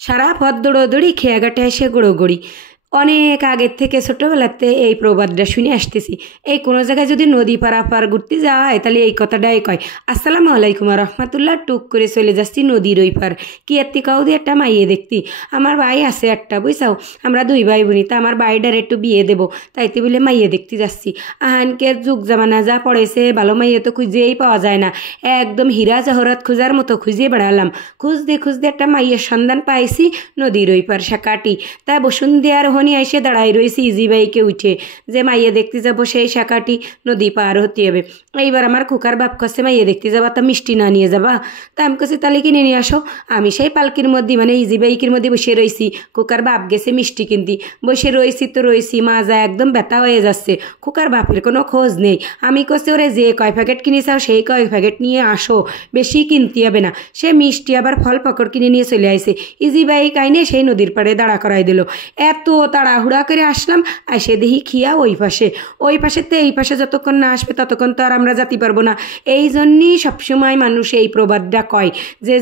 সারা পথ দৌড়োদৌড়ি খেয়াঘাটে এসে গোড়োগড়ি। অনেক আগের থেকে ছোটোবেলাতে এই প্রবাদটা শুনে আসতেছি। এই কোনো জায়গায় যদি নদী পারাপার ঘুরতে যাওয়া হয় তাহলে এই কথাটাই কয়, আসসালামু আলাইকুম রহমতুল্লাহ, টুক করে চলে যাচ্ছি নদীর ওই পার। কি এত্তি কাউ দিয়ে একটা মাইয়ে দেখতি, আমার ভাই আছে একটা, বুঝছাও আমরা দুই ভাই বোনি, তা আমার ভাইটার একটু বিয়ে দেবো, তাইতে বলে মাইয়ে দেখতে যাচ্ছি। আহানকে যুগ জামানা যা পড়েছে, ভালো মাইয়ে তো খুঁজেই পাওয়া যায় না, একদম হীরা জহরত খোঁজার মতো খুঁজে বেড়ালাম। খুঁজতে খুঁজতে একটা মাইয়ের সন্ধান পাইছি নদীর ওই পার শাকাটি। তা বসুন্ধেয়ার হনি এসে দাঁড়াই রয়েছি ইজি বাইকে উঠে, যে মাইয়ে দেখতে যাবো সেই শাকাটি নদী পার হতে হবে। এইবার আমার কুকার বাপ কাছে মাইয়ে দেখতে যাবা, তা মিষ্টি না নিয়ে যাবা? তা আমি কাছে তাহলে কিনে নিয়ে আসো। আমি সেই পালকির মধ্যে মানে ইজি বাইকের মধ্যে বসে রয়েছি, কুকার বাপ গেছে মিষ্টি কিনতে, বসে রয়েছি তো রয়েছি, মাজা একদম ব্যথা হয়ে যাচ্ছে, কুকার বাপের কোনো খোঁজ নেই। আমি কাছে ওরে যে কয় প্যাকেট কিনে চাও সেই কয় প্যাকেট নিয়ে আসো, বেশি কিনতে হবে না। সে মিষ্টি আবার ফল পাকড় কিনে নিয়ে চলে আসে, ইজি বাইক আইনে সেই নদীর পাড়ে দাঁড়া করাই দিল। এত তাড়াহুড়া করে আসলাম, আসে দেখি খিয়া ওই পাশেতে এই পাশে যতক্ষণ না আসবে ততক্ষণ তো আর আমরা যেতে পারবো না। এই জন্যই সবসময় মানুষ এই প্রবাদটা কয় যে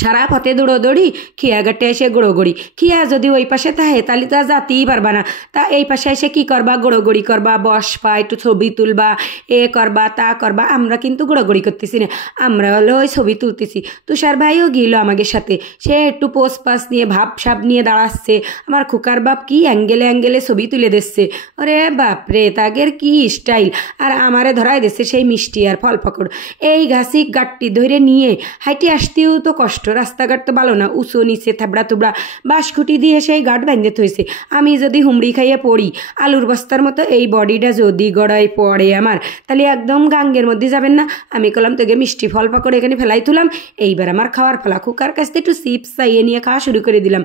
সারা পথে দৌড়োদৌড়ি খিয়াঘাটে এসে গোড়োগড়ি। খিয়া যদি ওই পাশে থাকে তাহলে তা যাতেই পারবা না, তা এই পাশে এসে কি করবা, গোড়োগড়ি করবা, বসবা, একটু ছবি তুলবা, এ করবা তা করবা। আমরা কিন্তু গোড়োগড়ি করতেছি না, আমরা হলো ওই ছবি তুলতেছি। তুষার ভাইও গিল আমাদের সাথে, সে একটু পোস পাস নিয়ে ভাব সাব নিয়ে দাঁড়াচ্ছে। আমার খুকার বাপ কি অ্যাঙ্গেলে অ্যাঙ্গেলে ছবি তুলে দিচ্ছে, ওরে বাপরে তাগের কি স্টাইল। আর আমারে ধরাই দিচ্ছে সেই মিষ্টি আর ফল পাকড়। এই ঘাসি গাটটি ধরে নিয়ে হাইটে আসতেও তো কষ্ট, রাস্তাঘাট তো ভালো না, উঁচু নিচে থাবড়া তুবড়া, বাঁশখুঁটি দিয়ে সেই গাট বেঁধে থইছে। আমি যদি হুমড়ি খাইয়ে পড়ি আলুর বস্তার মতো, এই বডিটা যদি গড়াই পড়ে আমার, তাহলে একদম গাঙ্গের মধ্যে যাবেন না। আমি কলাম তোকে মিষ্টি ফল পাকড় এখানে ফেলাই তুলাম, এইবার আমার খাওয়ার ফেলা। কুকার কাছ থেকে একটু চিপস চাইয়ে নিয়ে খাওয়া শুরু করে দিলাম।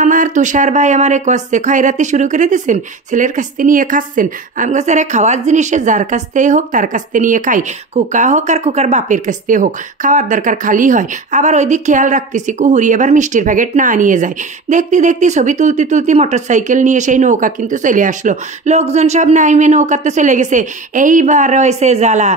আমার তুষার ভাই আমারে কষছে, খয়রাতে শুরু করে দিয়েছেন, ছেলের কাছ থেকে নিয়ে খাচ্ছেন। আমি কাছে আরে খাওয়ার জিনিসে যার কাছ থেকে হোক তার কাছ থেকে নিয়ে খাই, কুকা হোক আর কুকার বাপের কাছ থেকে হোক, খাওয়ার দরকার খালি হয়। আবার ওই দিক খেয়াল রাখতেছি কুহুরি এবার মিষ্টির প্যাকেট না নিয়ে যায়। দেখতে দেখতে ছবি তুলতে তুলতে মোটর সাইকেল নিয়ে সেই নৌকা কিন্তু চলে আসলো, লোকজন সব নাইমে নৌকাতে চলে গেছে। এইবার রয়েছে জ্বালা,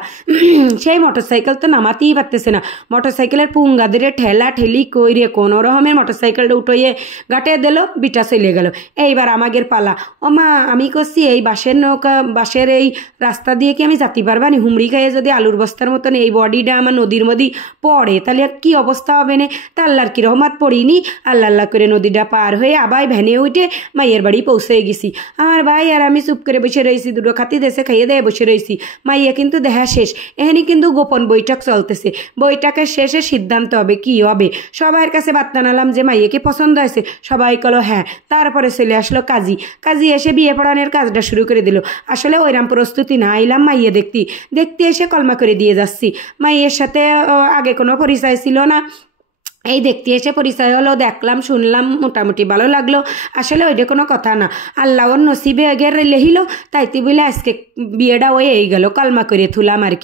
সেই মোটর সাইকেল তো নামাতেই পারতেছে না। মোটর সাইকেলের পুঙ্গা ধরে ঠেলা ঠেলি কইরে কোনো রকমের মোটর সাইকেলটা উঠোইয়ে গাটে দিল, বিটা চলে গেল। এইবার আমাদের পালা। ও মা, আমি করছি এই বাঁশের নৌকা, বাঁশের এই রাস্তা দিয়ে কি আমি যাতে পারবা নি? হুমড়ি খাইয়ে যদি আলুর বস্তার মতন এই বডিটা আমার নদীর মধ্যে পড়ে তাহলে কি অবস্থা হবে না? তা আল্লাহর কি রহমত পড়িনি, আল্লাহ আল্লাহ করে নদীটা পার হয়ে আবার ভ্যানে উঠে মাইয়ের বাড়ি পৌঁছে গেছি। আমার ভাই আর আমি চুপ করে বসে রয়েছি, দুটো খাতি দেশে খাইয়ে দেয় বসে রয়েছি। মাইয়া কিন্তু দেখা শেষ, এখানে কিন্তু গোপন বৈঠক চলতেছে। বৈঠকের শেষে সিদ্ধান্ত হবে কি হবে। সবার কাছে বার্তা নালাম যে মাইয়াকে পছন্দ হয়েছে, সবাই কলো হ্যাঁ। তারপরে চলে আসলো কাজী এসে বিয়ে পড়ানোর কাজটা শুরু করে দিল। আসলে ওইরাম প্রস্তুতি না, আইলাম মাইয়া দেখতে এসে কলমা করে দিয়ে যাচ্ছি। মাইয়ের সাথে আগে কোনো পরিচয় ছিল না, এই দেখতে এসে পরিচয় হলো, দেখলাম শুনলাম, মোটামুটি ভালো লাগলো। আসলে ওইটা কোনো কথা না, আল্লাহর নসিবে আগে লেহিল, তাইতে বলে আজকে বিয়েটা ওই গেল, কলমা করে থুলাম আর কি।